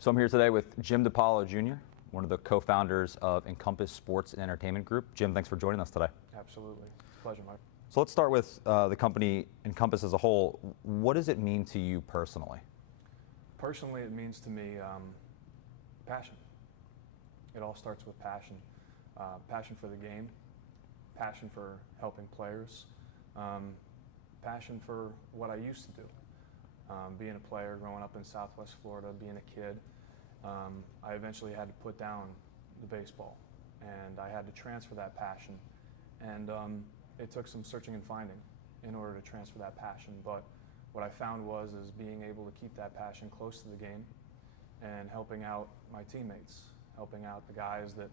So I'm here today with Jim DePaulo Jr., one of the co-founders of Ecompass Sports and Entertainment Group. Jim, thanks for joining us today. Absolutely. It's a pleasure, Mike. So let's start with the company Ecompass as a whole. What does it mean to you personally? Personally, it means to me passion. It all starts with passion. Passion for the game, passion for helping players, passion for what I used to do. Being a player, growing up in Southwest Florida, being a kid, I eventually had to put down the baseball, and I had to transfer that passion. And it took some searching and finding in order to transfer that passion. But what I found was being able to keep that passion close to the game and helping out my teammates, helping out the guys that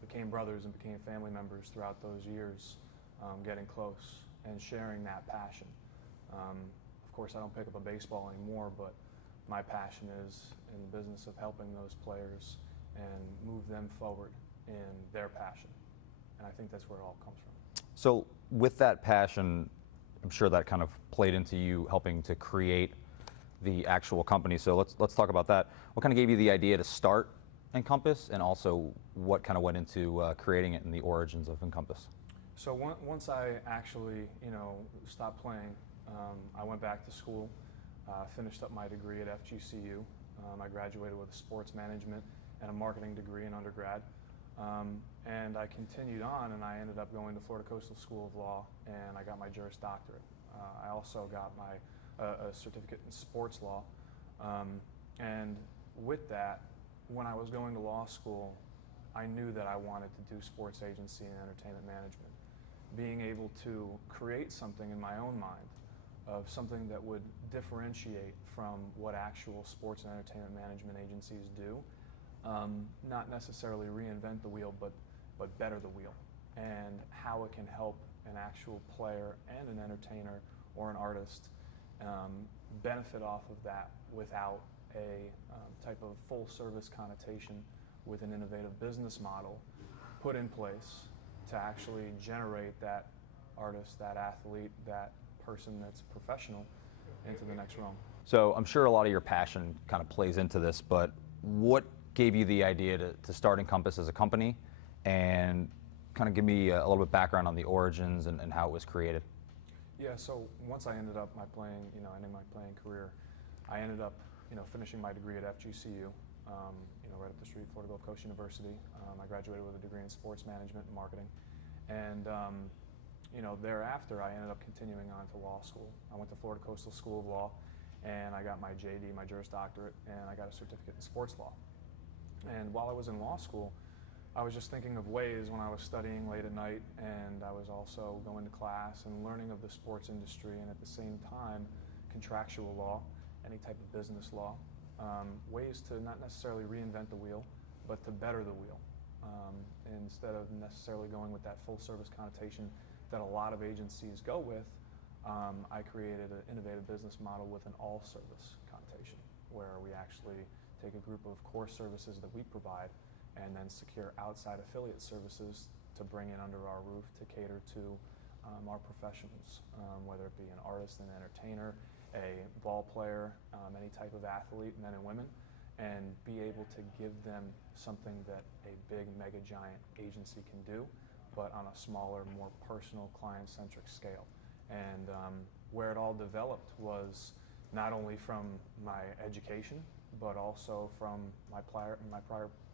became brothers and became family members throughout those years, getting close and sharing that passion. Of course, I don't pick up a baseball anymore, but my passion is in the business of helping those players and move them forward in their passion. And I think that's where it all comes from. So with that passion, I'm sure that kind of played into you helping to create the actual company. So let's talk about that. What kind of gave you the idea to start Ecompass, and also what kind of went into creating it and the origins of Ecompass? So once I actually, stopped playing, I went back to school, finished up my degree at FGCU. I graduated with a sports management and a marketing degree in undergrad. And I continued on, and I ended up going to Florida Coastal School of Law, and I got my Juris Doctorate. I also got a certificate in sports law. And with that, when I was going to law school, I knew that I wanted to do sports agency and entertainment management. Being able to create something in my own mind of something that would differentiate from what actual sports and entertainment management agencies do, not necessarily reinvent the wheel, but better the wheel, and how it can help an actual player and an entertainer or an artist benefit off of that without a type of full service connotation, with an innovative business model put in place to actually generate that artist, that athlete, that person that's professional into the next realm. So I'm sure a lot of your passion kind of plays into this, but what gave you the idea to start Ecompass as a company, and kind of give me a little bit background on the origins and how it was created? Yeah, so once I ended up ending my playing career, I ended up finishing my degree at FGCU, right up the street, Florida Gulf Coast University. I graduated with a degree in sports management and marketing, and thereafter I ended up continuing on to law school. I went to Florida Coastal School of Law, and I got my JD, my Juris Doctorate, and I got a certificate in sports law. And while I was in law school, I was just thinking of ways when I was studying late at night, and I was also going to class and learning of the sports industry, and at the same time contractual law, any type of business law, ways to not necessarily reinvent the wheel, but to better the wheel. Instead of necessarily going with that full service connotation that a lot of agencies go with, I created an innovative business model with an all service connotation, where we actually take a group of core services that we provide and then secure outside affiliate services to bring in under our roof to cater to our professionals, whether it be an artist and entertainer, a ball player, any type of athlete, men and women, and be able to give them something that a big mega giant agency can do, but on a smaller, more personal, client-centric scale. And where it all developed was not only from my education, but also from my prior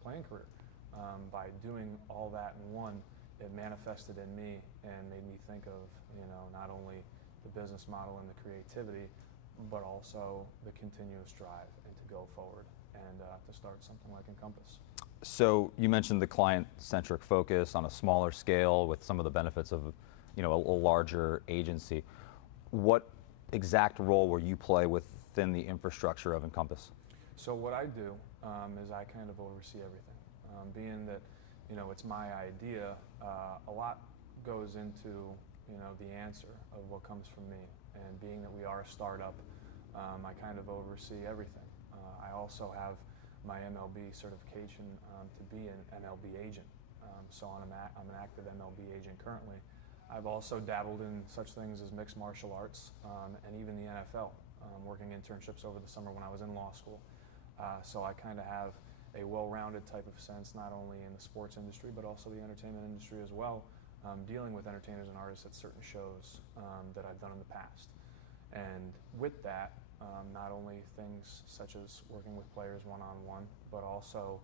playing career. By doing all that in one, it manifested in me and made me think of not only the business model and the creativity, but also the continuous drive and to go forward and to start something like Ecompass. So you mentioned the client-centric focus on a smaller scale with some of the benefits of a larger agency. What exact role will you play within the infrastructure of Ecompass? So what I do is I kind of oversee everything. Being that it's my idea, a lot goes into the answer of what comes from me. And being that we are a startup, I kind of oversee everything. I also have my MLB certification to be an MLB agent. So I'm an active MLB agent currently. I've also dabbled in such things as mixed martial arts and even the NFL, working internships over the summer when I was in law school. So I kind of have a well-rounded type of sense, not only in the sports industry, but also the entertainment industry as well, dealing with entertainers and artists at certain shows that I've done in the past. And with that, not only things such as working with players one-on-one, but also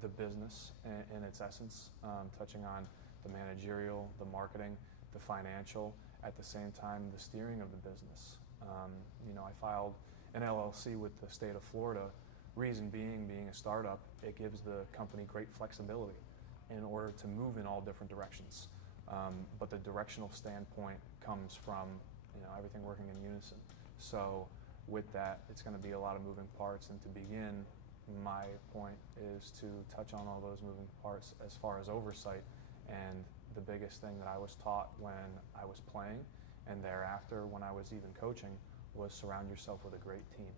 the business in its essence, touching on the managerial, the marketing, the financial, at the same time the steering of the business. I filed an LLC with the state of Florida. Reason being a startup, it gives the company great flexibility in order to move in all different directions. But the directional standpoint comes from everything working in unison. So with that, it's going to be a lot of moving parts. And to begin, my point is to touch on all those moving parts as far as oversight. And the biggest thing that I was taught when I was playing and thereafter when I was even coaching was surround yourself with a great team.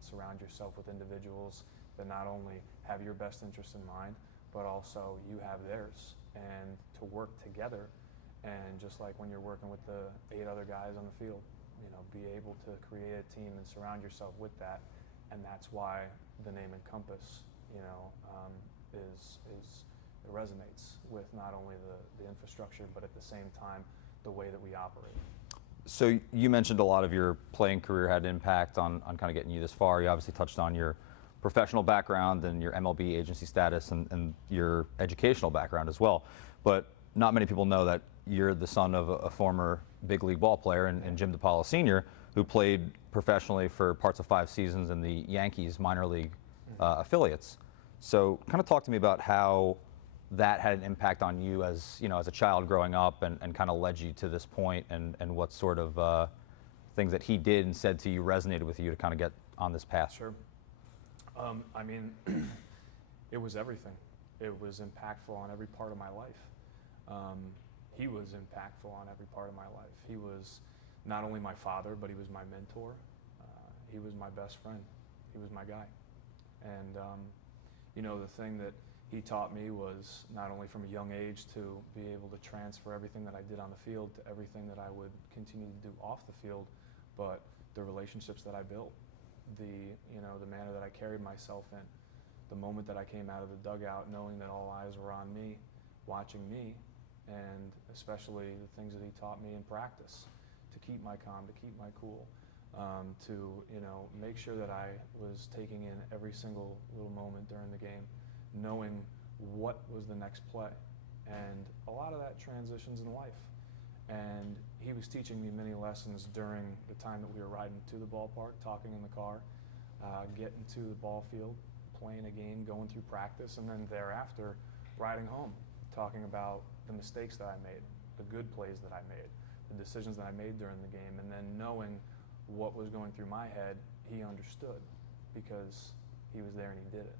Surround yourself with individuals that not only have your best interest in mind, but also you have theirs, and to work together. And just like when you're working with the 8 other guys on the field, be able to create a team and surround yourself with that. And that's why the name Encompass, it resonates with not only the infrastructure, but at the same time, the way that we operate. So you mentioned a lot of your playing career had impact on kind of getting you this far. You obviously touched on your professional background and your MLB agency status and your educational background as well. But not many people know that you're the son of a former big league ball player and Jim DePaula Sr., who played professionally for parts of 5 seasons in the Yankees minor league affiliates. So kind of talk to me about how that had an impact on you as a child growing up and kind of led you to this point, and what sort of things that he did and said to you resonated with you to kind of get on this path. Sure. It was everything. It was impactful on every part of my life. He was impactful on every part of my life. He was not only my father, but he was my mentor. He was my best friend. He was my guy. And the thing that he taught me was not only from a young age to be able to transfer everything that I did on the field to everything that I would continue to do off the field, but the relationships that I built, the manner that I carried myself in, the moment that I came out of the dugout knowing that all eyes were on me, watching me, and especially the things that he taught me in practice, to keep my calm, to keep my cool, to make sure that I was taking in every single little moment during the game, knowing what was the next play. And a lot of that transitions in life. And he was teaching me many lessons during the time that we were riding to the ballpark, talking in the car, getting to the ball field, playing a game, going through practice, and then thereafter riding home, talking about the mistakes that I made, the good plays that I made, the decisions that I made during the game, and then knowing what was going through my head, he understood because he was there and he did it.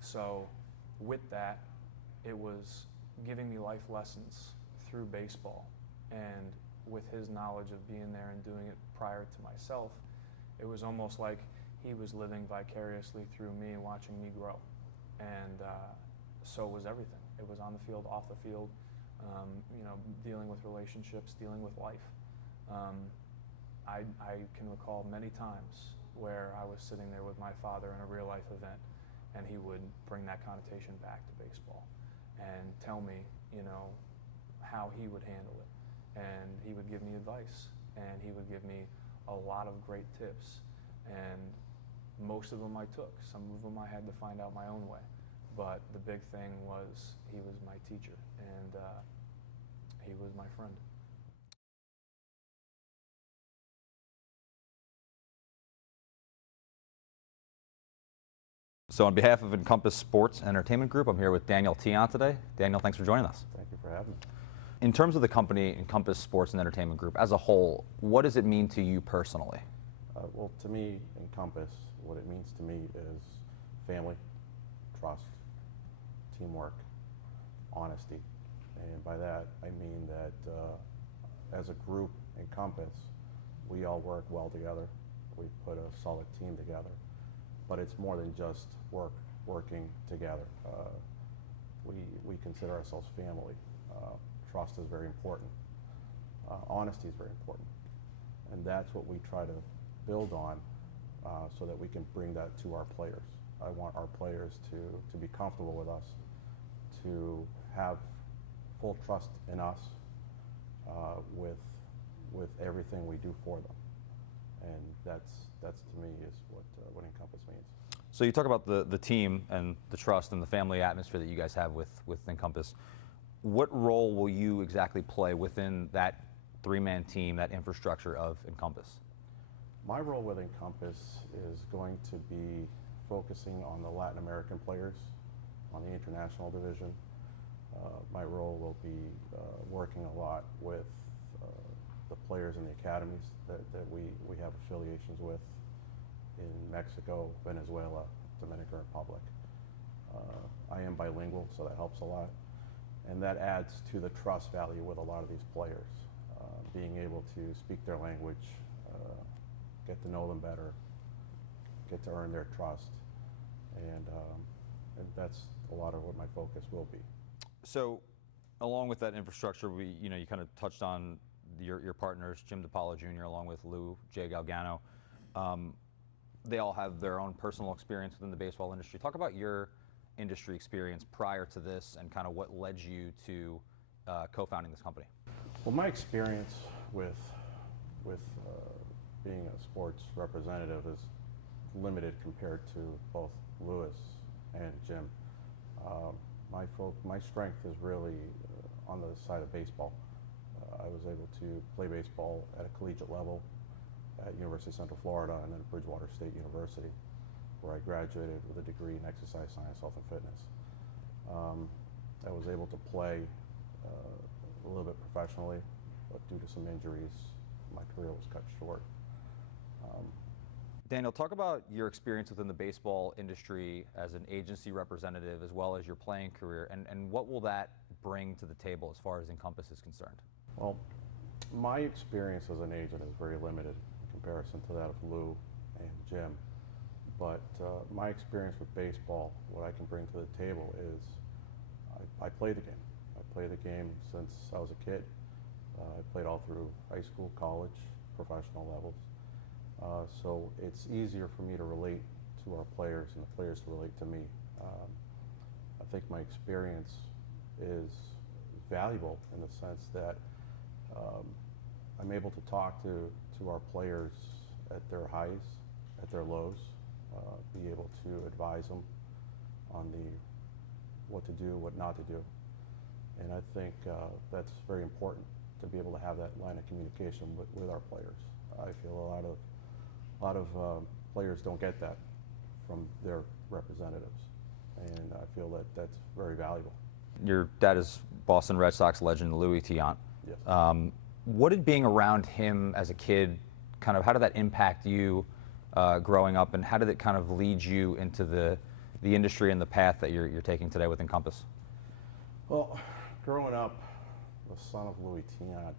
So with that, it was giving me life lessons through baseball, and with his knowledge of being there and doing it prior to myself, it was almost like he was living vicariously through me and watching me grow. And so was everything. It was on the field, off the field, dealing with relationships, dealing with life. I can recall many times where I was sitting there with my father in a real life event, and he would bring that connotation back to baseball and tell me, how he would handle it. And he would give me advice, and he would give me a lot of great tips. And most of them I took. Some of them I had to find out my own way. But the big thing was he was my teacher, and he was my friend. So on behalf of Encompass Sports and Entertainment Group, I'm here with Daniel Tion today. Daniel, thanks for joining us. Thank you for having me. In terms of the company, Encompass Sports and Entertainment Group, as a whole, what does it mean to you personally? Well, to me, Encompass, what it means to me is family, trust, teamwork, honesty. And by that, I mean that as a group, Encompass, we all work well together. We put a solid team together. But it's more than just working together. We consider ourselves family. Trust is very important. Honesty is very important. And that's what we try to build on so that we can bring that to our players. I want our players to be comfortable with us, to have full trust in us with everything we do for them. And that's to me is what Encompass means. So you talk about the team and the trust and the family atmosphere that you guys have with Encompass. What role will you exactly play within that three-man team, that infrastructure of Encompass? My role with Encompass is going to be focusing on the Latin American players, on the international division. My role will be working a lot with the players in the academies that we have affiliations with in Mexico, Venezuela, Dominican Republic. I am bilingual, so that helps a lot. And that adds to the trust value with a lot of these players. Being able to speak their language, get to know them better, get to earn their trust. And that's a lot of what my focus will be. So along with that infrastructure, you kind of touched on your partners, Jim DePaulo Jr., along with Lou J. Galgano. They all have their own personal experience within the baseball industry. Talk about your industry experience prior to this and kind of what led you to co-founding this company. Well, my experience with being a sports representative is limited compared to both Louis and Jim. My strength is really on the side of baseball. I was able to play baseball at a collegiate level at University of Central Florida and then Bridgewater State University, where I graduated with a degree in exercise science, health, and fitness. I was able to play a little bit professionally, but due to some injuries, my career was cut short. Daniel, talk about your experience within the baseball industry as an agency representative as well as your playing career, and what will that bring to the table as far as Encompass is concerned? Well, my experience as an agent is very limited in comparison to that of Lou and Jim. But my experience with baseball, what I can bring to the table is I play the game. I play the game since I was a kid. I played all through high school, college, professional levels. So it's easier for me to relate to our players and the players to relate to me. I think my experience is valuable in the sense that I'm able to talk to our players at their highs, at their lows, be able to advise them on what to do, what not to do. And I think that's very important to be able to have that line of communication with our players. I feel a lot of players don't get that from their representatives, and I feel that that's very valuable. Your dad is Boston Red Sox legend Louis Tiant. Yes. What did being around him as a kid, how did that impact you growing up, and how did it kind of lead you into the industry and the path that you're taking today with Encompass? Well, growing up, the son of Louis Tiant,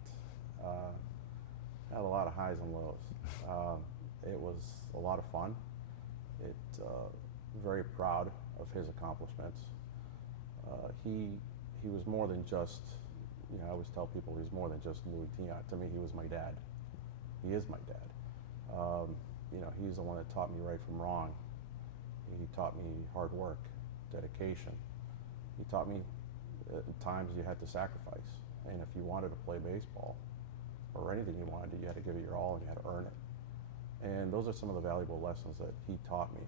had a lot of highs and lows. It was a lot of fun. Very proud of his accomplishments. He was more than just, I always tell people he's more than just Louis Tiant. To me, he was my dad. He is my dad. He's the one that taught me right from wrong. He taught me hard work, dedication. He taught me at times you had to sacrifice. And if you wanted to play baseball or anything you wanted to, you had to give it your all and you had to earn it. And those are some of the valuable lessons that he taught me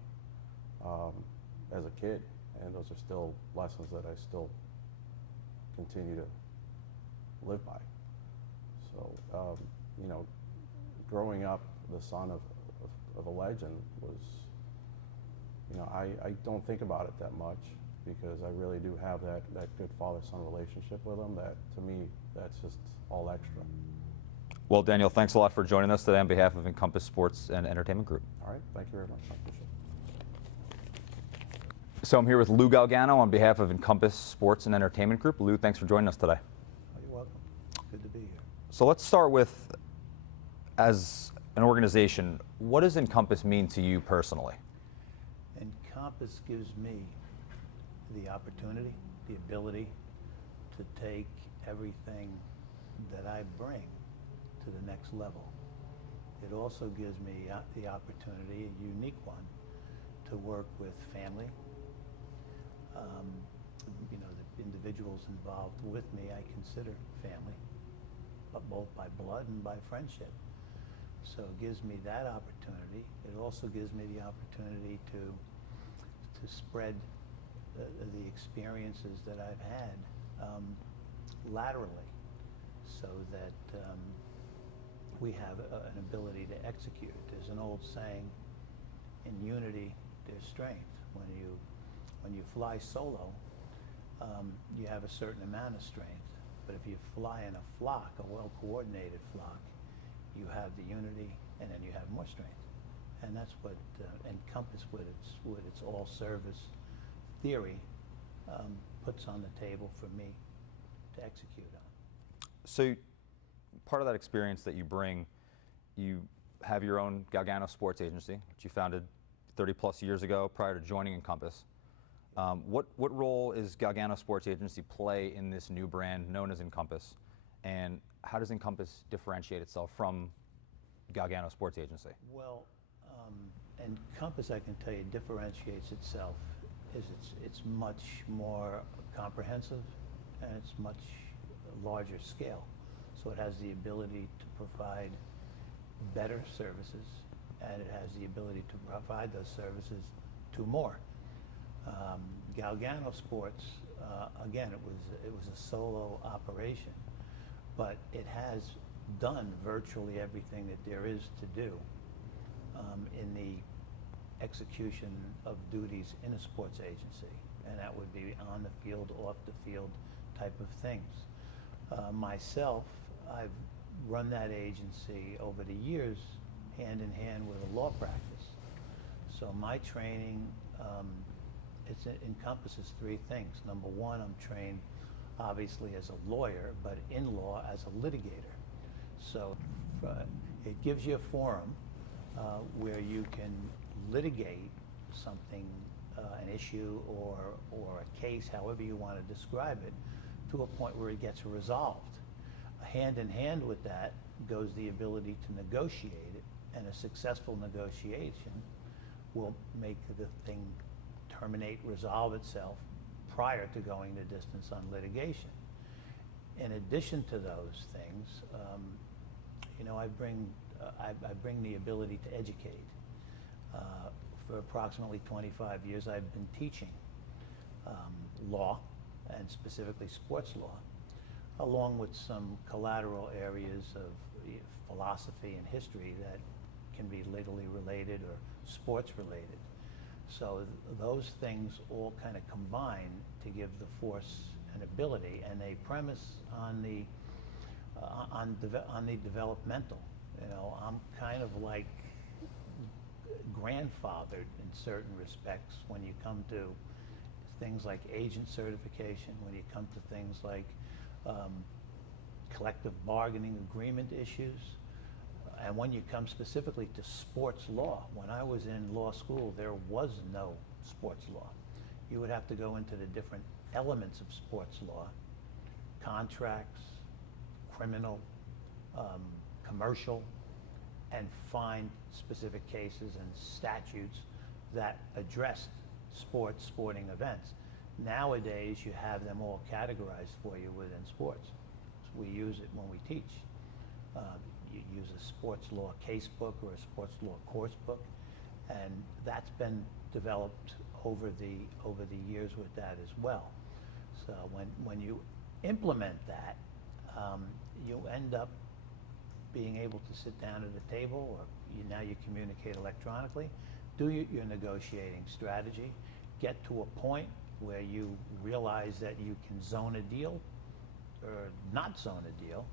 as a kid. And those are still lessons that I still continue to live by. So, growing up the son of a legend was, I don't think about it that much because I really do have that good father-son relationship with him that, to me, that's just all extra. Well, Daniel, thanks a lot for joining us today on behalf of Encompass Sports and Entertainment Group. All right, thank you very much. I appreciate it. So I'm here with Lou Galgano on behalf of Encompass Sports and Entertainment Group. Lou, thanks for joining us today. You're welcome. Good to be here. So let's start with, as an organization, what does Encompass mean to you personally? Encompass gives me the opportunity, the ability to take everything that I bring to the next level. It also gives me the opportunity, a unique one, to work with family. You know, the individuals involved with me I consider family, but both by blood and by friendship. So it gives me that opportunity. It also gives me the opportunity to spread the experiences that I've had laterally, so that we have an ability to execute. There's an old saying, in unity there's strength. When you fly solo, you have a certain amount of strength, but if you fly in a flock, a well-coordinated flock, you have the unity, and then you have more strength. And that's what Encompass, with its all-service theory, puts on the table for me to execute on. So part of that experience that you bring, you have your own Galgano Sports Agency, which you founded 30 plus years ago prior to joining Encompass. What role is Galgano Sports Agency play in this new brand known as Encompass, and how does Encompass differentiate itself from Galgano Sports Agency? Well, Encompass, I can tell you, differentiates itself. It's much more comprehensive, and it's much larger scale. So it has the ability to provide better services, and it has the ability to provide those services to more. Galgano Sports, again, it was a solo operation, but it has done virtually everything that there is to do in the execution of duties in a sports agency, and that would be on the field, off the field type of things. Myself, I've run that agency over the years hand in hand with a law practice. So my training it encompasses three things. Number one, I'm trained obviously as a lawyer, but in law as a litigator. So it gives you a forum where you can litigate something, an issue or a case, however you want to describe it, to a point where it gets resolved. Hand in hand with that goes the ability to negotiate it, and a successful negotiation will make the thing terminate, resolve itself prior to going the distance on litigation. In addition to those things, you know, I bring the ability to educate. For approximately 25 years, I've been teaching law, and specifically sports law, along with some collateral areas of philosophy and history that can be legally related or sports related. So those things all kind of combine to give the force and ability, and they premise on the developmental. You know, I'm kind of like grandfathered in certain respects when you come to things like agent certification, when you come to things like collective bargaining agreement issues, and when you come specifically to sports law. When I was in law school, there was no sports law. You would have to go into the different elements of sports law, contracts, criminal, commercial, and find specific cases and statutes that addressed sporting events. Nowadays, you have them all categorized for you within sports. So we use it when we teach. You use a sports law case book or a sports law course book, and that's been developed over the years with that as well. So when you implement that, you end up being able to sit down at a table, or now you communicate electronically, do your negotiating strategy, get to a point where you realize that you can zone a deal or not zone a deal,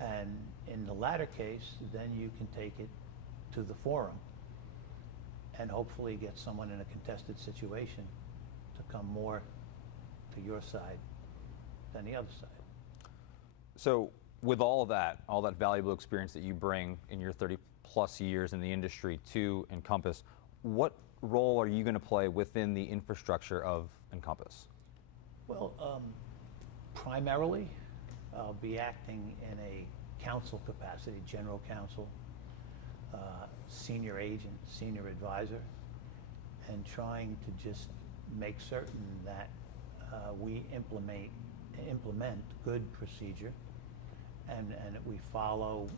and in the latter case, then you can take it to the forum and hopefully get someone in a contested situation to come more to your side than the other side. So with all that valuable experience that you bring in your 30 plus years in the industry to Encompass, what role are you going to play within the infrastructure of Encompass? Well, primarily, I'll be acting in a counsel capacity, general counsel, senior agent, senior advisor, and trying to just make certain that we implement good procedure and that we follow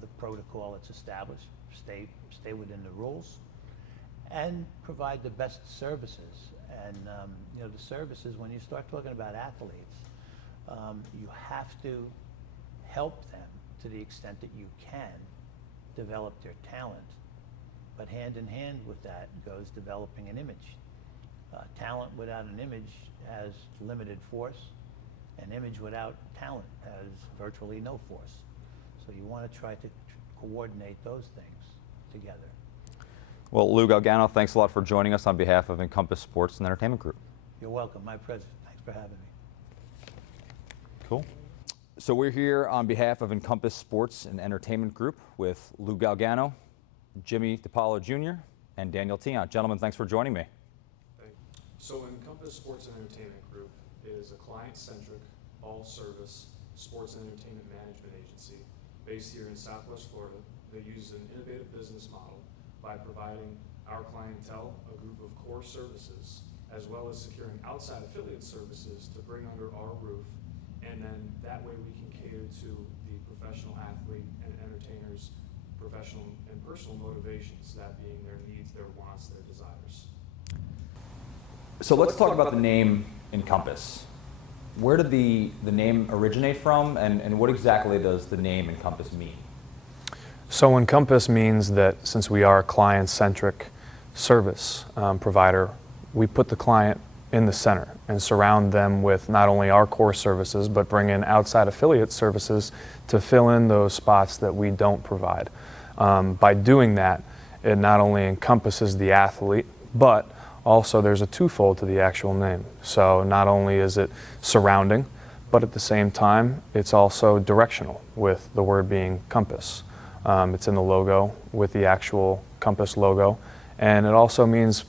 the protocol that's established, stay within the rules, and provide the best services. And you know, the services, when you start talking about athletes, you have to help them to the extent that you can develop their talent. But hand in hand with that goes developing an image. Talent without an image has limited force. An image without talent has virtually no force. So you want to try to coordinate those things together. Well, Lou Galgano, thanks a lot for joining us on behalf of Encompass Sports and Entertainment Group. You're welcome. My pleasure. Thanks for having me. Cool. So we're here on behalf of Encompass Sports and Entertainment Group with Lou Galgano, Jimmy DiPaolo Jr., and Daniel Tiant. Gentlemen, thanks for joining me. So Encompass Sports and Entertainment Group is a client-centric, all-service sports and entertainment management agency based here in Southwest Florida that uses an innovative business model by providing our clientele a group of core services, as well as securing outside affiliate services to bring under our roof. And then that way we can cater to the professional athlete and entertainers' professional and personal motivations, that being their needs, their wants, their desires. So let's talk about the name Encompass. Where did the name originate from, and what exactly does the name Encompass mean? So Encompass means that since we are a client-centric service provider, we put the client in the center and surround them with not only our core services, but bring in outside affiliate services to fill in those spots that we don't provide. By doing that, it not only encompasses the athlete, but also there's a twofold to the actual name. So not only is it surrounding, but at the same time, it's also directional, with the word being compass. It's in the logo with the actual Compass logo, and it also means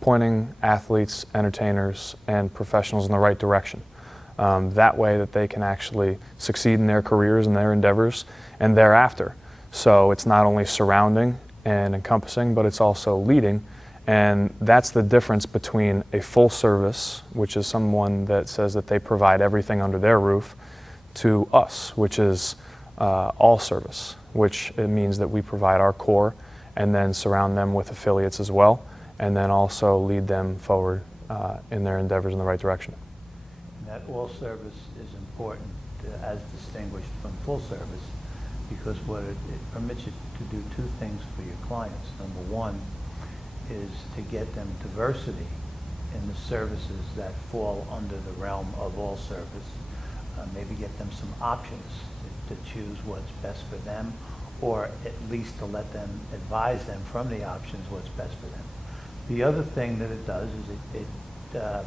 pointing athletes, entertainers, and professionals in the right direction. That way that they can actually succeed in their careers and their endeavors and thereafter. So it's not only surrounding and encompassing, but it's also leading. And that's the difference between a full service, which is someone that says that they provide everything under their roof, to us, which is all service, which it means that we provide our core and then surround them with affiliates as well, and then also lead them forward in their endeavors in the right direction. And that all service is important as distinguished from full service, because what it permits you to do two things for your clients. Number one is to get them diversity in the services that fall under the realm of all service. Maybe get them some options to choose what's best for them, or at least to let them advise them from the options what's best for them. The other thing that it does is it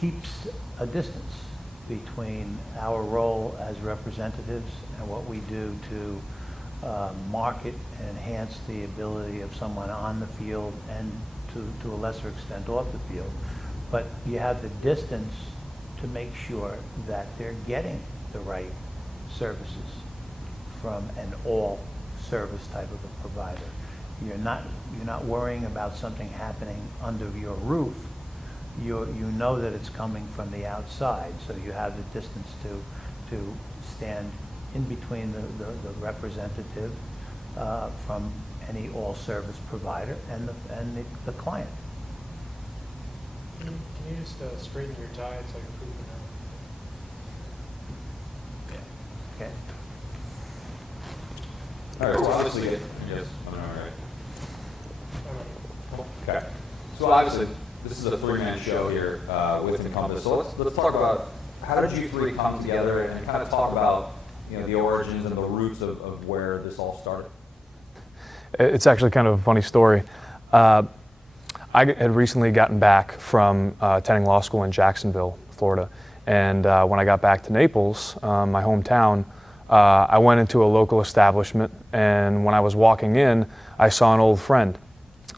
keeps a distance between our role as representatives and what we do to market and enhance the ability of someone on the field and to a lesser extent off the field. But you have the distance to make sure that they're getting the right services from an all service type of a provider. You're not worrying about something happening under your roof. You know that it's coming from the outside, so you have the distance to stand in between the representative from any all service provider and the client. Can you just straighten your tie so I can prove it out? Okay. All right, so obviously, yes, all right. Okay. So obviously, this is a three-man show here with Encompass. So let's talk about how did you three come together and kind of talk about the origins and the roots of where this all started. It's actually kind of a funny story. I had recently gotten back from attending law school in Jacksonville, Florida, and when I got back to Naples, my hometown, I went into a local establishment, and when I was walking in, I saw an old friend,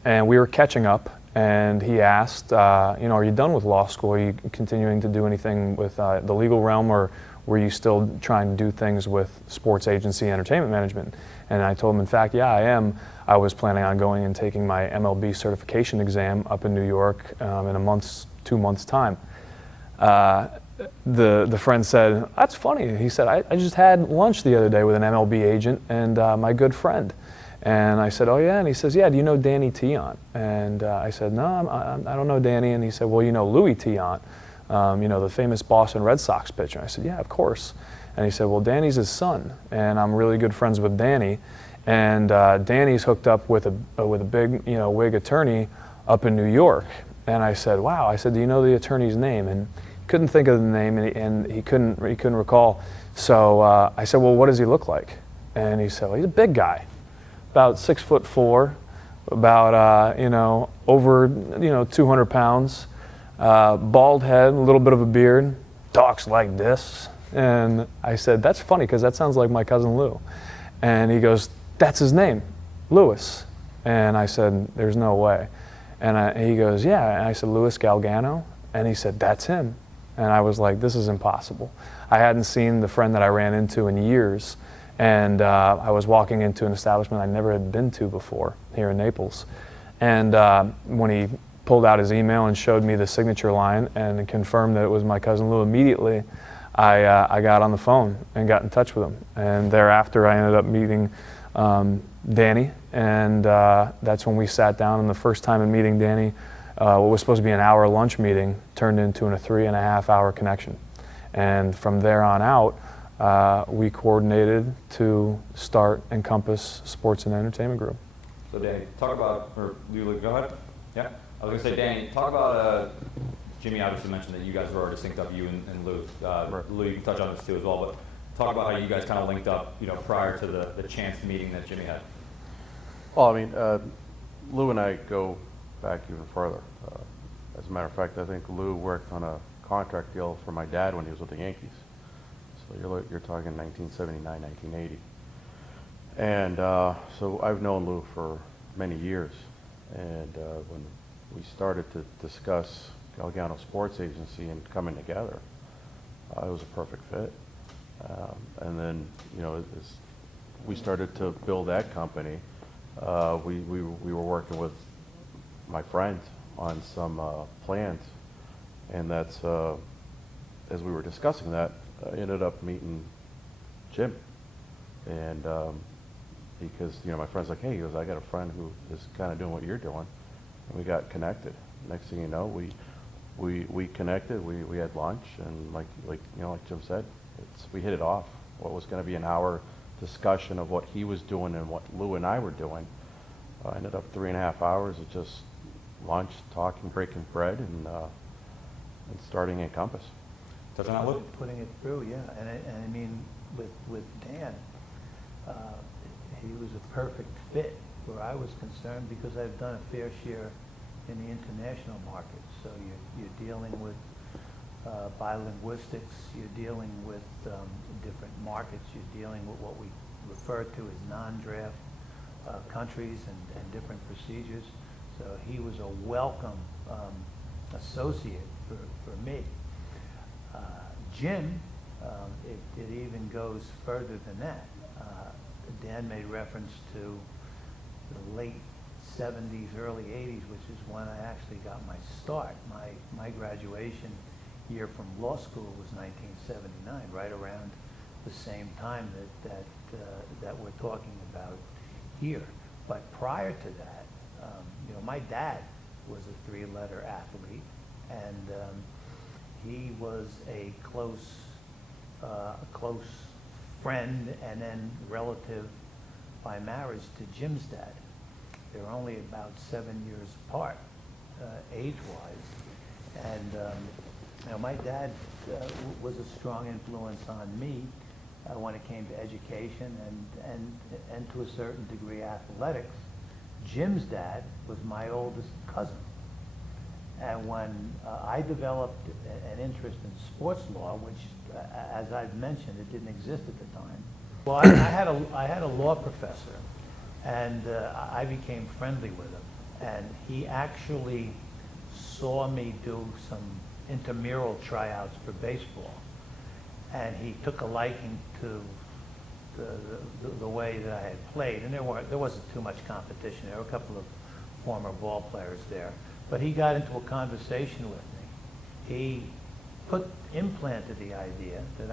and we were catching up, and he asked, are you done with law school? Are you continuing to do anything with the legal realm, or were you still trying to do things with sports agency entertainment management? And I told him, in fact, yeah, I am. I was planning on going and taking my MLB certification exam up in New York in 2 months' time. The friend said, that's funny. He said, I just had lunch the other day with an MLB agent and my good friend. And I said, oh yeah? And he says, yeah, do you know Danny Tiant? And I said, no, I don't know Danny. And he said, well, you know Louis Tiant, you know, the famous Boston Red Sox pitcher. I said, yeah, of course. And he said, well, Danny's his son, and I'm really good friends with Danny. And Danny's hooked up with a big, you know, wig attorney up in New York. And I said, wow. I said, do you know the attorney's name? And couldn't think of the name, and he couldn't recall. So I said, well, what does he look like? And he said, well, he's a big guy, about 6'4", about you know, over 200 pounds, bald head, a little bit of a beard, talks like this. And I said, that's funny because that sounds like my cousin Lou. And he goes, that's his name, Louis. And I said, there's no way. And he goes, yeah. And I said, Louis Galgano? And he said, that's him. And I was like, this is impossible. I hadn't seen the friend that I ran into in years. And I was walking into an establishment I never had been to before here in Naples. And when he pulled out his email and showed me the signature line and confirmed that it was my cousin Lou, immediately I got on the phone and got in touch with him. And thereafter, I ended up meeting Danny, and that's when we sat down. And the first time in meeting Danny, what was supposed to be an hour lunch meeting turned into a 3.5-hour connection. And from there on out, we coordinated to start Encompass Sports and Entertainment Group. So Danny, talk about, or Lula, go ahead. Yeah, I was going to say, Danny, talk about, Jimmy obviously mentioned that you guys were already synced up, you and Lou. Lou, you can touch on this too as well, but talk about how you guys kind of linked up, you know, prior to the chance meeting that Jimmy had. Well, I mean, Lou and I go back even further. As a matter of fact, I think Lou worked on a contract deal for my dad when he was with the Yankees. So you're talking 1979, 1980. And so I've known Lou for many years. And when we started to discuss Galgano Sports Agency and coming together, it was a perfect fit. And then, you know, as we started to build that company, we were working with my friends on some plans, and that's as we were discussing that, I ended up meeting Jim, and because, you know, my friend's like, hey, he goes, I got a friend who is kind of doing what you're doing, and we got connected. Next thing you know, we connected, we had lunch, and like you know, like Jim said, we hit it off. What was going to be an hour discussion of what he was doing and what Lou and I were doing ended up 3.5 hours of just lunch, talking, breaking bread, and starting Encompass. Touch on that, Lou? Putting it through, yeah. And I mean, with Dan, he was a perfect fit where I was concerned because I've done a fair share in the international market. So you're dealing with bilinguistics, you're dealing with different markets, you're dealing with what we refer to as non-draft countries and different procedures. So he was a welcome associate for me. Jim, it even goes further than that. Dan made reference to the late 70s, early 80s, which is when I actually got my start. My graduation year from law school was 1979, right around the same time that we're talking about here. But prior to that, you know, my dad was a 3-letter athlete, and he was a close friend and then relative by marriage to Jim's dad. They're only about 7 years apart, age-wise, and you know, my dad was a strong influence on me when it came to education and to a certain degree athletics. Jim's dad was my oldest cousin. And when I developed an interest in sports law, which, as I've mentioned, it didn't exist at the time. Well, I had a law professor, and I became friendly with him. And he actually saw me do some intramural tryouts for baseball. and he took a liking to the way that I had played, and there wasn't too much competition. There were a couple of former ball players there, but he got into a conversation with me. He implanted the idea that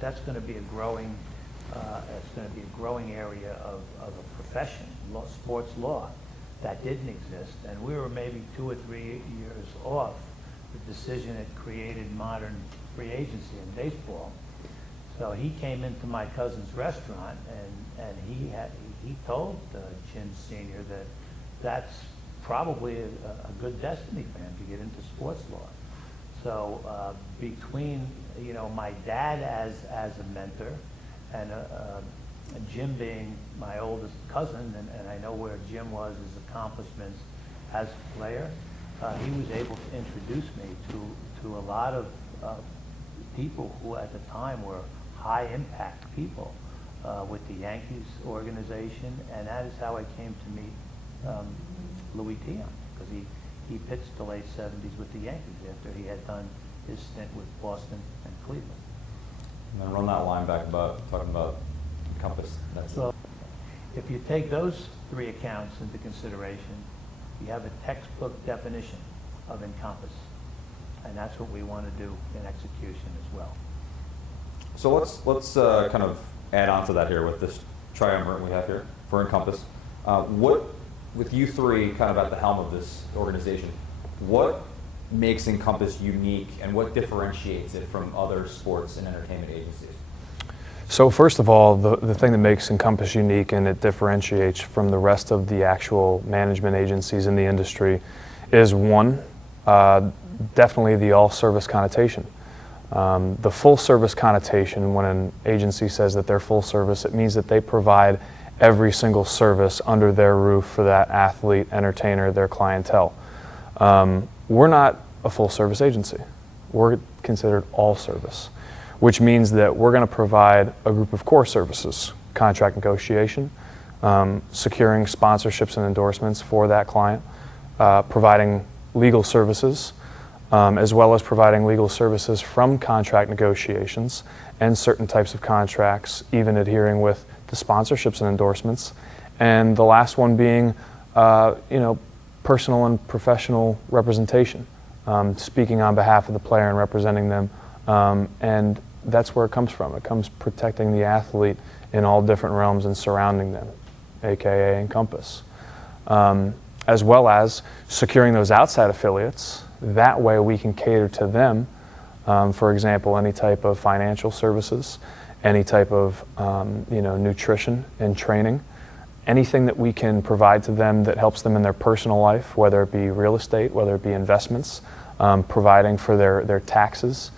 that's going to be a growing, it's going to be a growing area of a profession, sports law, that didn't exist, and we were maybe 2 or 3 years off the decision that created modern free agency in baseball. So he came into my cousin's restaurant, and he told Jim Sr. that that's probably a good destiny for him to get into sports law. So between my dad as a mentor and Jim being my oldest cousin, and I know where Jim was, his accomplishments as a player, he was able to introduce me to a lot of people who at the time were high impact people with the Yankees organization, and that is how I came to meet Louis Tion, because he pitched the late 70s with the Yankees after he had done his stint with Boston and Cleveland. And then run that line back about talking about Compass. So if you take those 3 accounts into consideration, you have a textbook definition of Encompass, and that's what we want to do in execution as well. So let's kind of add on to that here with this triumvirate we have here for Encompass. With you 3 kind of at the helm of this organization, what makes Encompass unique and what differentiates it from other sports and entertainment agencies? So first of all, the thing that makes Ecompass unique and it differentiates from the rest of the actual management agencies in the industry is one, definitely the all-service connotation. The full-service connotation, when an agency says that they're full service, it means that they provide every single service under their roof for that athlete, entertainer, their clientele. We're not a full-service agency. We're considered all-service, which means that we're going to provide a group of core services: contract negotiation, securing sponsorships and endorsements for that client, providing legal services, as well as providing legal services from contract negotiations and certain types of contracts, even adhering with the sponsorships and endorsements. And the last one being, personal and professional representation, speaking on behalf of the player and representing them. And that's where it comes from. It comes protecting the athlete in all different realms and surrounding them, AKA Encompass. As well as securing those outside affiliates. That way we can cater to them. For example, any type of financial services, any type of nutrition and training, anything that we can provide to them that helps them in their personal life, whether it be real estate, whether it be investments, providing for their taxes.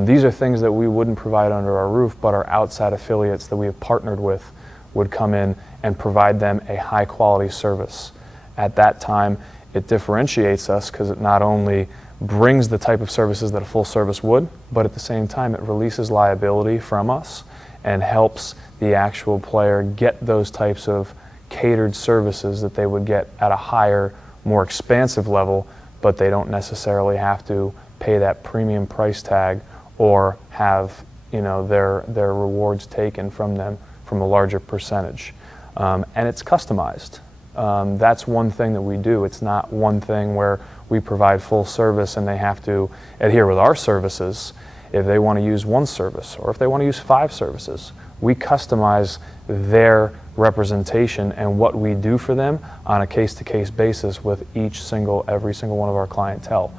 These are things that we wouldn't provide under our roof, but our outside affiliates that we have partnered with would come in and provide them a high quality service. At that time, it differentiates us because it not only brings the type of services that a full service would, but at the same time it releases liability from us and helps the actual player get those types of catered services that they would get at a higher, more expansive level, but they don't necessarily have to pay that premium price tag or have their rewards taken from them from a larger percentage. And it's customized. That's one thing that we do. It's not one thing where we provide full service and they have to adhere with our services if they want to use one service or if they want to use 5 services. We customize their representation and what we do for them on a case-to-case basis with every single one of our clientele.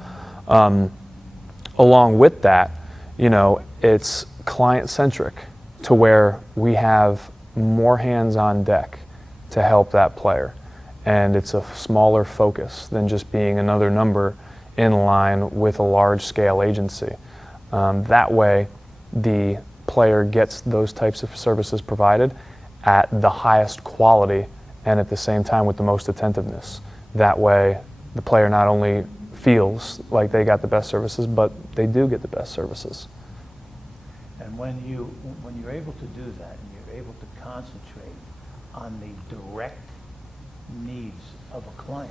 Along with that, it's client-centric to where we have more hands on deck to help that player. And it's a smaller focus than just being another number in line with a large-scale agency. That way, the player gets those types of services provided at the highest quality and at the same time with the most attentiveness. That way, the player not only feels like they got the best services, but they do get the best services. And when you're able to do that, and you're able to concentrate on the direct needs of a client,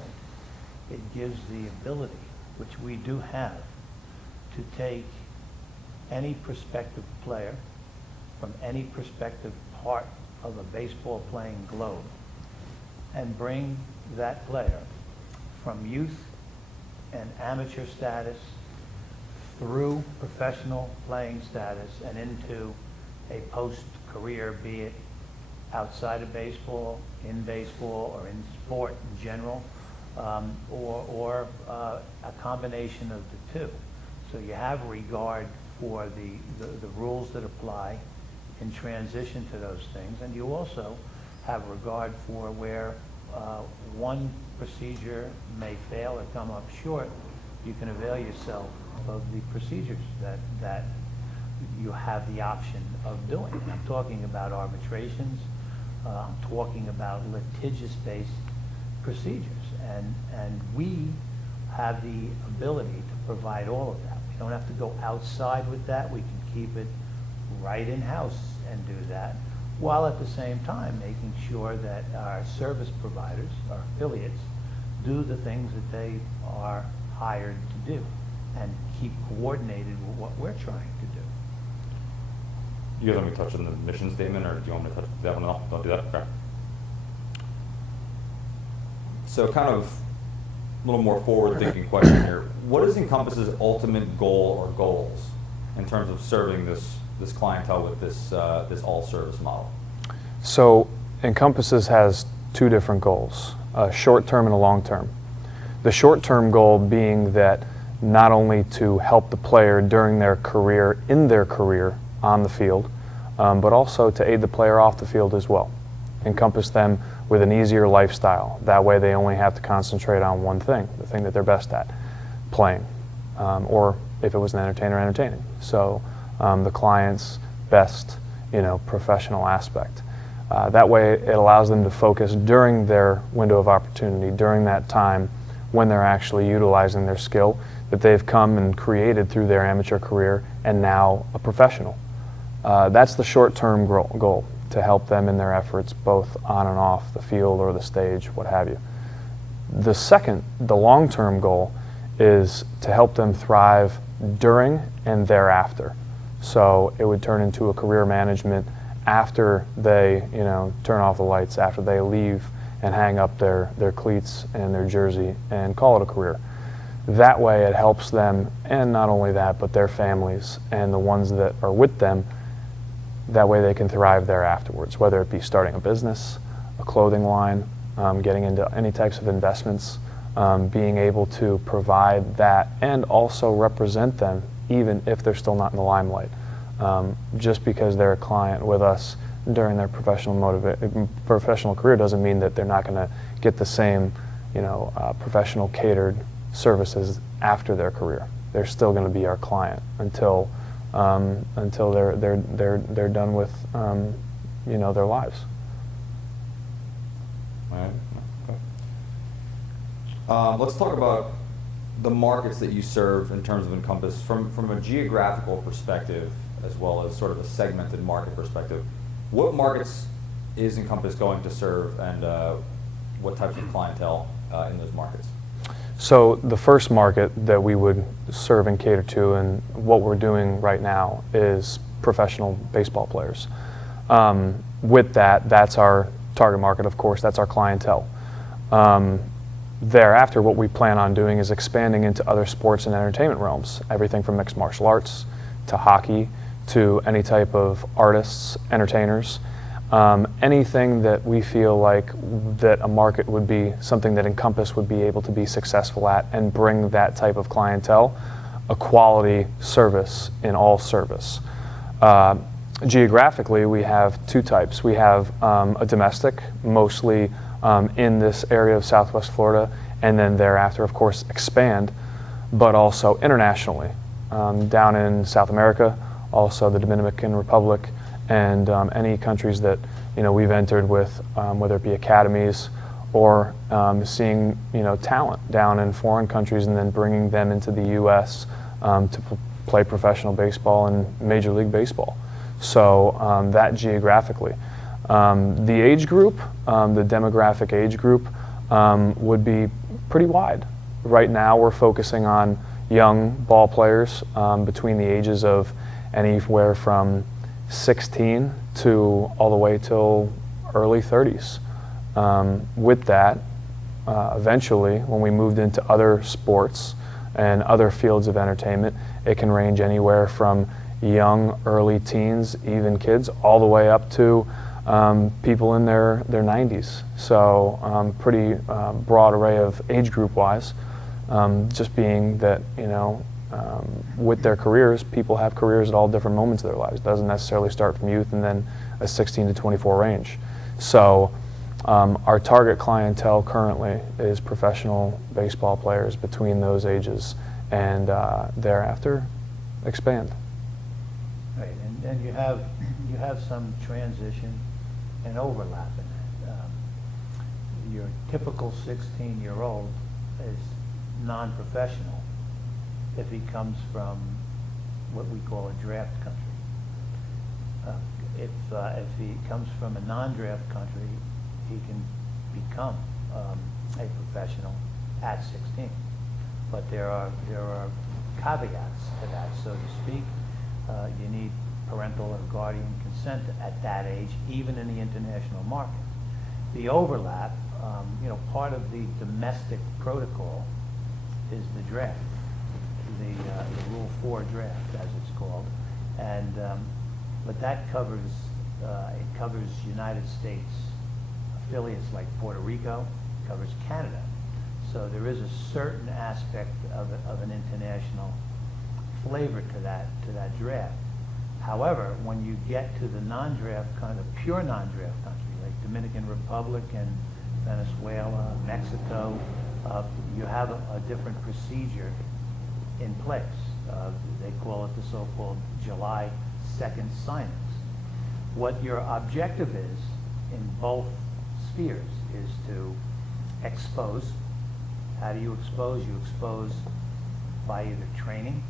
it gives the ability, which we do have, to take any prospective player from any prospective part of a baseball playing globe and bring that player from youth and amateur status through professional playing status and into a post-career, be it outside of baseball, in baseball, or in sport in general, or a combination of the two. So you have regard for the rules that apply in transition to those things, and you also have regard for where one procedure may fail or come up short. You can avail yourself of the procedures that you have the option of doing. And I'm talking about arbitrations, I'm talking about litigious-based procedures, and we have the ability to provide all of that. We don't have to go outside with that. We can keep it right in-house and do that, while at the same time making sure that our service providers, our affiliates, do the things that they are hired to do and keep coordinated with what we're trying to do. You guys want me to touch on the mission statement, or do you want me to touch that one at all? Don't do that? Okay. So kind of a little more forward-thinking question here. What is Encompass's ultimate goal or goals in terms of serving this clientele with this all-service model? So Encompass's has two different goals, a short-term and a long-term. The short-term goal being that not only to help the player during their career, in their career on the field, but also to aid the player off the field as well. Encompass them with an easier lifestyle. That way they only have to concentrate on one thing, the thing that they're best at, playing, or if it was an entertainer, entertaining. So the client's best, professional aspect. That way it allows them to focus during their window of opportunity, during that time when they're actually utilizing their skill that they've come and created through their amateur career and now a professional. That's the short-term goal, to help them in their efforts both on and off the field or the stage, what have you. The long-term goal is to help them thrive during and thereafter. So it would turn into a career management after they, turn off the lights, after they leave and hang up their cleats and their jersey and call it a career. That way it helps them, and not only that, but their families and the ones that are with them. That way they can thrive there afterwards, whether it be starting a business, a clothing line, getting into any types of investments, being able to provide that and also represent them even if they're still not in the limelight. Just because they're a client with us during their professional career doesn't mean that they're not going to get the same, professional catered services after their career. They're still going to be our client until they're done with their lives. All right. Okay. Let's talk about the markets that you serve in terms of Encompass from a geographical perspective as well as sort of a segmented market perspective. What markets is Encompass going to serve, and what types of clientele in those markets? So the first market that we would serve and cater to, and what we're doing right now, is professional baseball players. With that, that's our target market, of course, that's our clientele. Thereafter, what we plan on doing is expanding into other sports and entertainment realms, everything from mixed martial arts to hockey to any type of artists, entertainers, anything that we feel like that a market would be something that Encompass would be able to be successful at and bring that type of clientele a quality service in all service. Geographically, we have two types. We have a domestic, mostly in this area of Southwest Florida, and then thereafter, of course, expand, but also internationally, down in South America, also the Dominican Republic, and any countries that we've entered with, whether it be academies or seeing talent down in foreign countries and then bringing them into the U.S. To play professional baseball and Major League Baseball. So that geographically. The age group, the demographic age group, would be pretty wide. Right now we're focusing on young ball players between the ages of anywhere from 16 to all the way till early 30s. With that, eventually, when we moved into other sports and other fields of entertainment, it can range anywhere from young, early teens, even kids, all the way up to people in their 90s. So pretty broad array of age group wise. Just being that, with their careers, people have careers at all different moments of their lives. It doesn't necessarily start from youth and then a 16 to 24 range. So our target clientele currently is professional baseball players between those ages, and thereafter expand. Right, and you have some transition and overlap in that. Your typical 16-year-old is non-professional if he comes from what we call a draft country. If he comes from a non-draft country, he can become a professional at 16. But there are caveats to that, so to speak. You need parental or guardian consent at that age, even in the international market. The overlap, part of the domestic protocol is the draft, the Rule 4 draft, as it's called, and but that covers United States affiliates like Puerto Rico, covers Canada. So there is a certain aspect of an international flavor to that draft. However, when you get to the non-draft kind of pure non-draft country like Dominican Republic and Venezuela, Mexico, you have a different procedure in place. They call it the so-called July 2nd signings. What your objective is in both spheres is to expose. How do you expose? You expose by either training,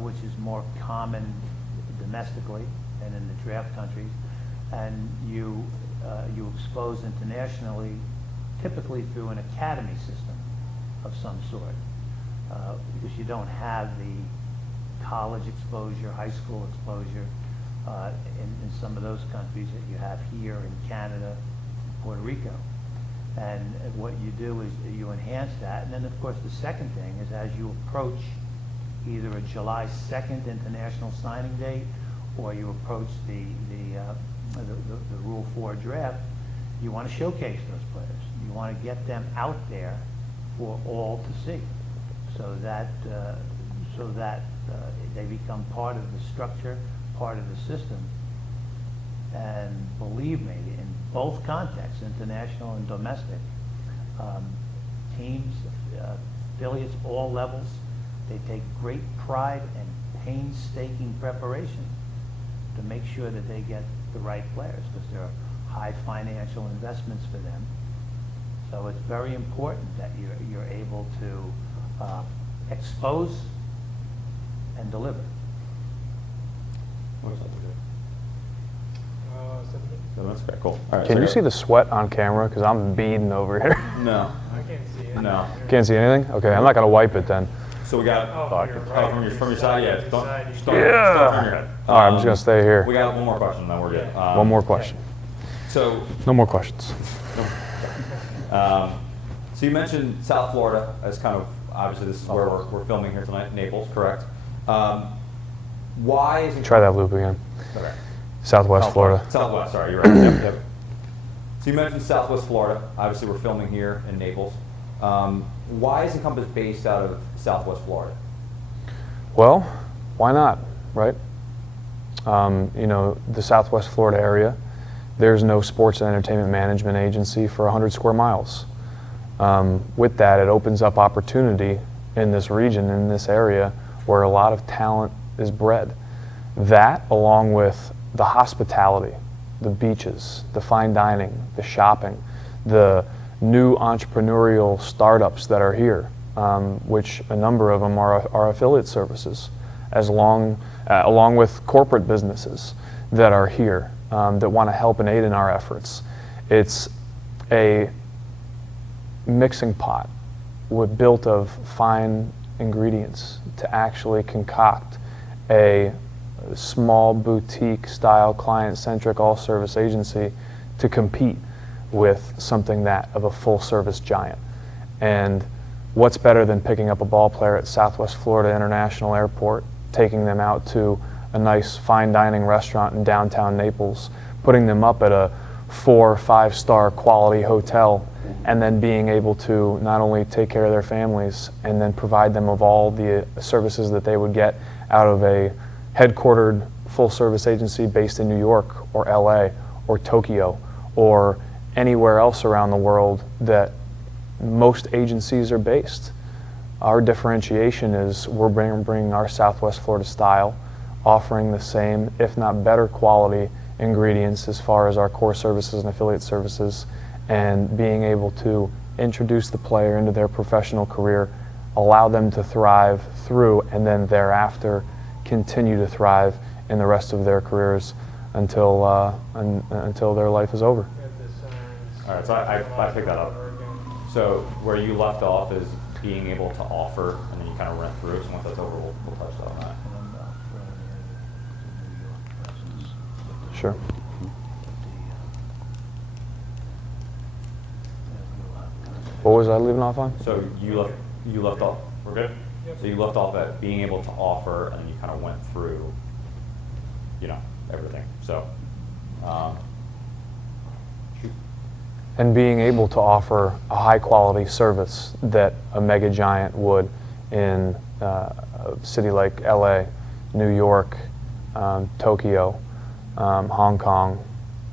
which is more common domestically and in the draft countries, and you expose internationally, typically through an academy system of some sort, because you don't have the college exposure, high school exposure in some of those countries that you have here in Canada, Puerto Rico. And what you do is you enhance that. And then, of course, the second thing is as you approach either a July 2nd international signing date or you approach the Rule 4 draft, you want to showcase those players. You want to get them out there for all to see so that they become part of the structure, part of the system. And believe me, in both contexts, international and domestic, teams, affiliates, all levels, they take great pride and painstaking preparation to make sure that they get the right players, because there are high financial investments for them. So it's very important that you're able to expose and deliver. So that's okay, cool. All right, Can so you I see the sweat on camera? Because I'm beading over here. No. I can't see it. No. Can't see anything? Okay, I'm not going to wipe it then. So we got from your side, yeah. Don't turn your head. All right, I'm just going to stay here. We got one more question, then we're good. One more question. So, No more questions. so you mentioned South Florida as kind of, obviously this is where we're filming here tonight, Naples, correct? Why is it? Try that loop again. Okay. Southwest Florida. Southwest, sorry, you're right. Yep. So you mentioned Southwest Florida. Obviously, we're filming here in Naples. Why is Ecompass based out of Southwest Florida? Well, why not, right? The Southwest Florida area, there's no sports and entertainment management agency for 100 square miles. With that, it opens up opportunity in this region, in this area, where a lot of talent is bred. That, along with the hospitality, the beaches, the fine dining, the shopping, the new entrepreneurial startups that are here, which a number of them are affiliate services, along with corporate businesses that are here that want to help and aid in our efforts. It's a mixing pot built of fine ingredients to actually concoct a small boutique style client-centric all-service agency to compete with something that of a full-service giant. And what's better than picking up a ball player at Southwest Florida International Airport, taking them out to a nice fine dining restaurant in downtown Naples, putting them up at a 4 or 5-star quality hotel, and then being able to not only take care of their families and then provide them of all the services that they would get out of a headquartered full-service agency based in New York or LA or Tokyo or anywhere else around the world that most agencies are based. Our differentiation is we're bringing our Southwest Florida style, offering the same, if not better quality ingredients as far as our core services and affiliate services, and being able to introduce the player into their professional career, allow them to thrive through, and then thereafter continue to thrive in the rest of their careers until their life is over. All right, so I picked that up. So where you left off is being able to offer, and then you kind of went through it. So once that's over, we'll touch on that. And then throw in the New York presence. Sure. What was I leaving off on? So you left off. We're good. So you left off at being able to offer, and then you kind of went through, everything. So. Shoot. And being able to offer a high quality service that a mega giant would in a city like LA, New York, Tokyo, Hong Kong,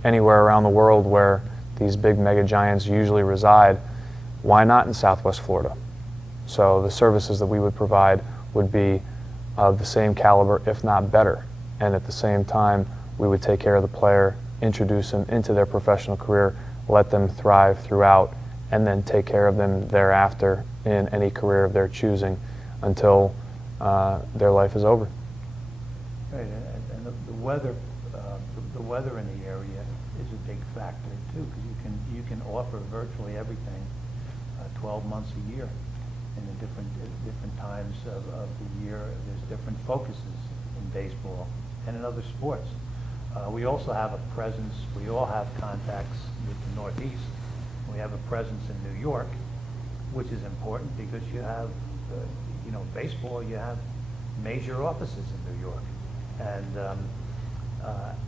anywhere around the world where these big mega giants usually reside. Why not in Southwest Florida? So the services that we would provide would be of the same caliber, if not better. And at the same time, we would take care of the player, introduce them into their professional career, let them thrive throughout, and then take care of them thereafter in any career of their choosing until their life is over. Right, and the weather in the area is a big factor too, because you can offer virtually everything 12 months a year. In the different times of the year, there's different focuses in baseball and in other sports. We also have a presence. We all have contacts with the Northeast. We have a presence in New York, which is important because you have, baseball. You have major offices in New York, and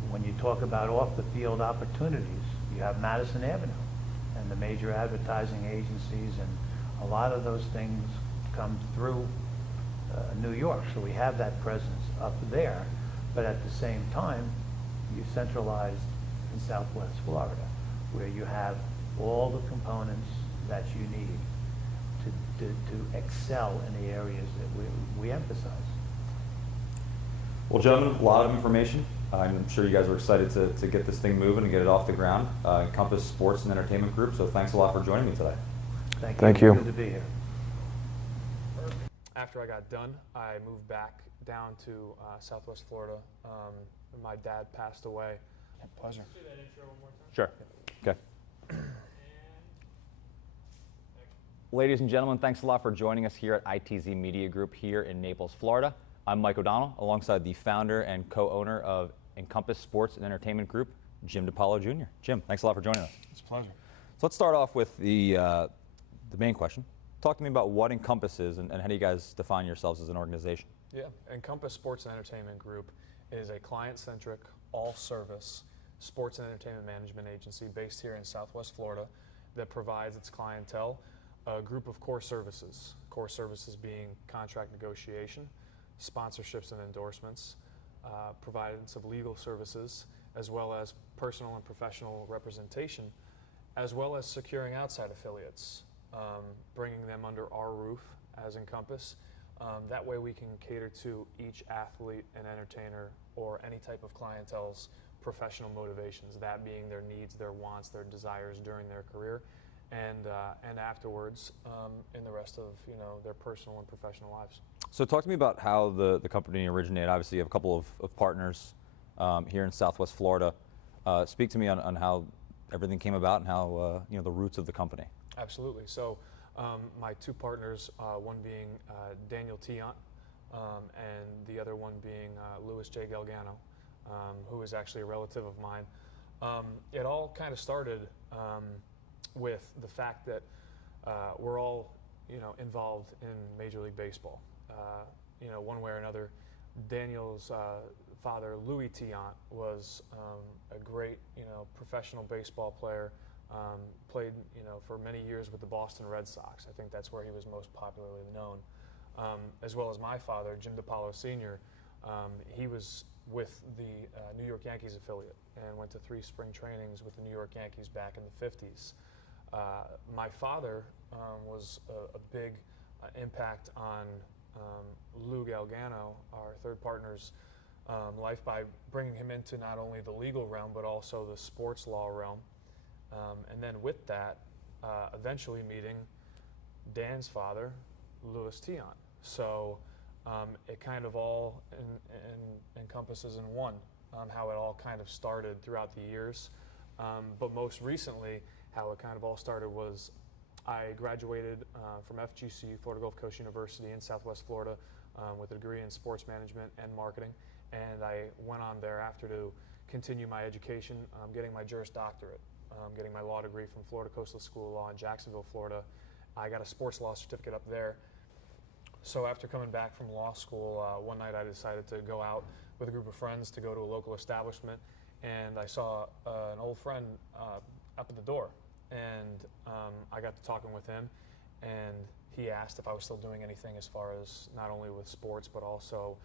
when you talk about off-the-field opportunities, you have Madison Avenue and the major advertising agencies, and a lot of those things come through New York. So we have that presence up there, but at the same time, you centralize in Southwest Florida, where you have all the components that you need to excel in the areas that we emphasize. Well, gentlemen, a lot of information. I'm sure you guys are excited to get this thing moving and get it off the ground. Ecompass Sports and Entertainment Group, so thanks a lot for joining me today. Thank you. Good to be here. After I got done, I moved back down to Southwest Florida. My dad passed away. Pleasure. Do that intro one more time. Sure. Okay. Ladies and gentlemen, thanks a lot for joining us here at ITZ Media Group here in Naples, Florida. I'm Mike O'Donnell, alongside the founder and co-owner of Ecompass Sports and Entertainment Group, Jim DiPaolo Jr. Jim, thanks a lot for joining us. It's a pleasure. So let's start off with the main question. Talk to me about what Ecompass is and how do you guys define yourselves as an organization? Yeah, Ecompass Sports and Entertainment Group is a client-centric, all-service sports and entertainment management agency based here in Southwest Florida that provides its clientele a group of core services being contract negotiation, sponsorships and endorsements, providence of legal services, as well as personal and professional representation, as well as securing outside affiliates, bringing them under our roof as Ecompass. That way we can cater to each athlete and entertainer or any type of clientele's professional motivations, that being their needs, their wants, their desires during their career, and afterwards in the rest of their personal and professional lives. So talk to me about how the company originated. Obviously you have a couple of partners here in Southwest Florida. Speak to me on how everything came about and how the roots of the company. Absolutely. So my two partners, one being Daniel Tiant, and the other one being Louis J. Galgano, who is actually a relative of mine. It all kind of started with the fact that we're all, involved in Major League Baseball, one way or another. Daniel's father, Louis Tiant, was a great, professional baseball player. Played, for many years with the Boston Red Sox. I think that's where he was most popularly known. As well as my father, Jim DePaulo Sr. He was with the New York Yankees affiliate and went to 3 spring trainings with the New York Yankees back in the 50s. My father was a big impact on Lou Galgano, our third partner's life, by bringing him into not only the legal realm but also the sports law realm. And then with that, eventually meeting Dan's father, Louis Tiant. So it kind of all encompasses in one, how it all kind of started throughout the years. But most recently, how it kind of all started was I graduated from FGCU, Florida Gulf Coast University in Southwest Florida, with a degree in sports management and marketing. And I went on thereafter to continue my education, getting my Juris Doctorate. Getting my law degree from Florida Coastal School of Law in Jacksonville, Florida. I got a sports law certificate up there. So after coming back from law school, one night I decided to go out with a group of friends to go to a local establishment, and I saw an old friend up at the door, and I got to talking with him, and he asked if I was still doing anything as far as not only with sports but also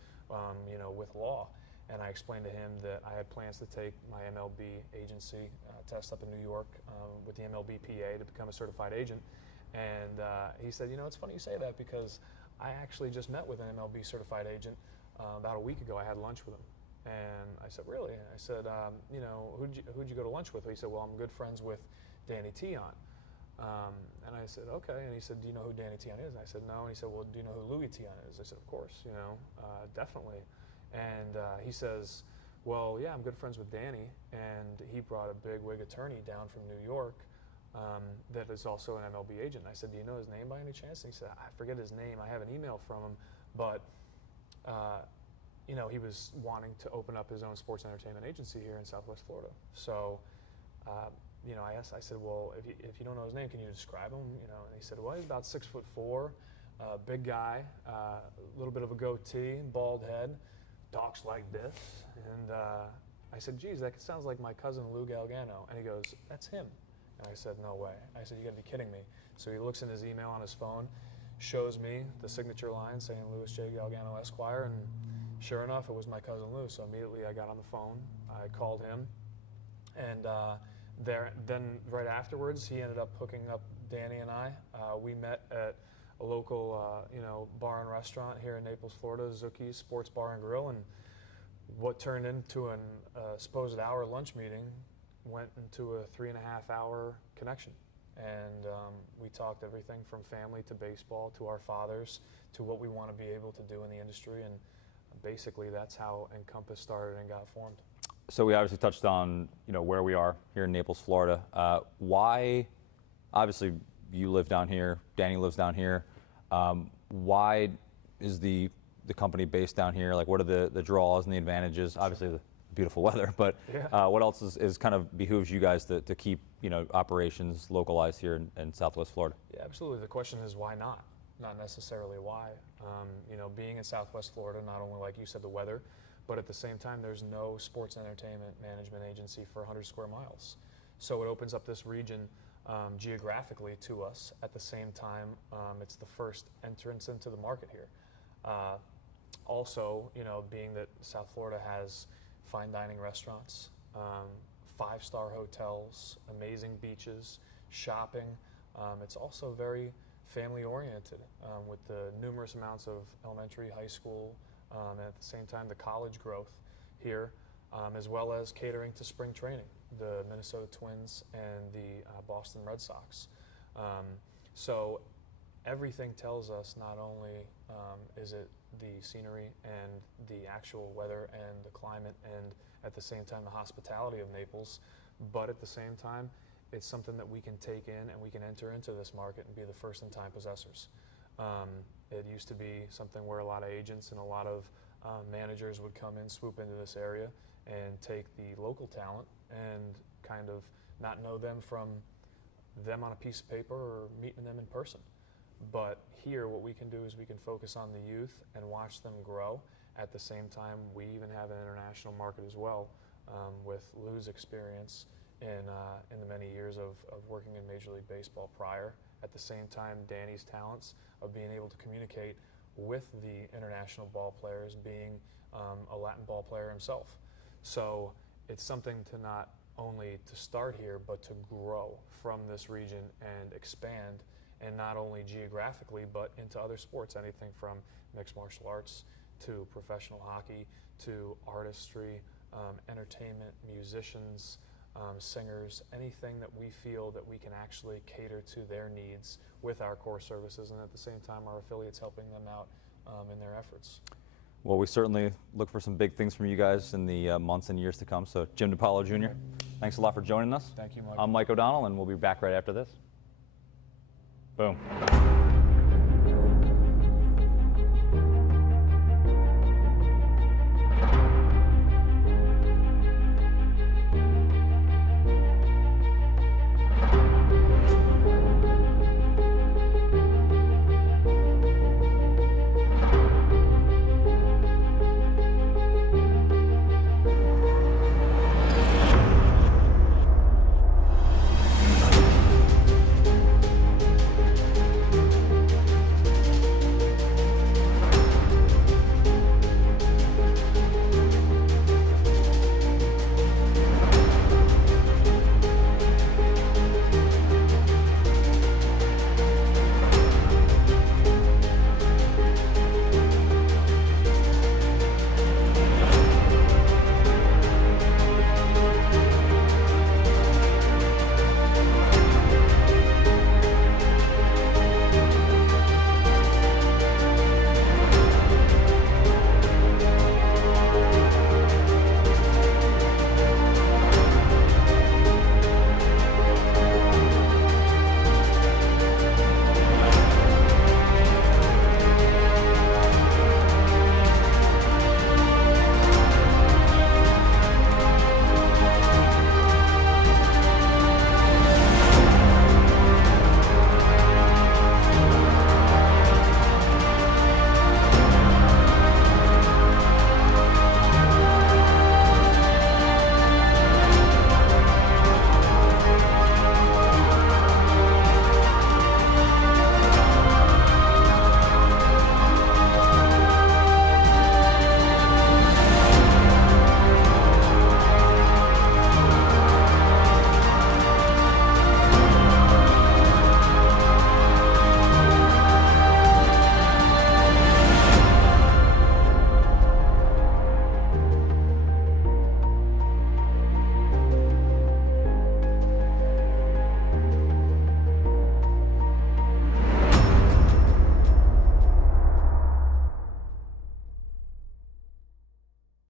with law. And I explained to him that I had plans to take my MLB agency test up in New York with the MLBPA to become a certified agent. And he said, it's funny you say that, because I actually just met with an MLB certified agent about a week ago. I had lunch with him. And I said, really? And I said, who'd you go to lunch with? He said, well, I'm good friends with Danny Tiant. And I said, okay. And he said, do you know who Danny Tiant is? And I said, no. And he said, well, do you know who Louis Tiant is? I said, of course, definitely. And he says, well, yeah, I'm good friends with Danny, and he brought a big wig attorney down from New York that is also an MLB agent. I said, do you know his name by any chance? And he said, I forget his name. I have an email from him, but he was wanting to open up his own sports entertainment agency here in Southwest Florida. So, I said, well, if you don't know his name, can you describe him? And he said, well, he's about 6'4", big guy, a little bit of a goatee, bald head. Talks like this, and I said, geez, that sounds like my cousin Lou Galgano. And he goes, that's him. And I said, no way. I said, you gotta be kidding me. So he looks in his email on his phone, shows me the signature line saying Louis J. Galgano Esquire, and sure enough, it was my cousin Lou. So immediately I got on the phone, I called him, and then right afterwards, he ended up hooking up Danny and I. We met at a local, bar and restaurant here in Naples, Florida, Zucchi's Sports Bar and Grill, and what turned into an supposed hour lunch meeting went into a 3.5-hour connection. And we talked everything from family to baseball to our fathers to what we want to be able to do in the industry, and basically that's how Ecompass started and got formed. So we obviously touched on where we are here in Naples, Florida. Why, obviously, you live down here, Danny lives down here. Why is the company based down here? Like, what are the draws and the advantages? Obviously, the beautiful weather, but yeah. What else is kind of behooves you guys to keep operations localized here in Southwest Florida? Yeah, absolutely. The question is why not? Not necessarily why. Being in Southwest Florida, not only, like you said, the weather, but at the same time, there's no sports entertainment management agency for 100 square miles. So it opens up this region geographically to us. At the same time, it's the first entrance into the market here. Also, being that South Florida has fine dining restaurants, 5-star hotels, amazing beaches, shopping. It's also very family oriented with the numerous amounts of elementary, high school, and at the same time the college growth here, as well as catering to spring training, the Minnesota Twins and the Boston Red Sox. So everything tells us not only is it the scenery and the actual weather and the climate and at the same time the hospitality of Naples, but at the same time it's something that we can take in and we can enter into this market and be the first in time possessors. It used to be something where a lot of agents and a lot of managers would come in, swoop into this area, and take the local talent and kind of not know them from them on a piece of paper or meeting them in person. But here, what we can do is we can focus on the youth and watch them grow. At the same time, we even have an international market as well, with Lou's experience in the many years of working in Major League Baseball prior. At the same time, Danny's talents of being able to communicate with the international ball players, being a Latin ball player himself. So it's something to not only to start here, but to grow from this region and expand, and not only geographically, but into other sports, anything from mixed martial arts to professional hockey to artistry, entertainment, musicians, singers, anything that we feel that we can actually cater to their needs with our core services, and at the same time our affiliates helping them out in their efforts. Well, we certainly look for some big things from you guys in the months and years to come. So Jim DiPaolo Jr., thanks a lot for joining us. Thank you, Mike. I'm Mike O'Donnell, and we'll be back right after this. Boom.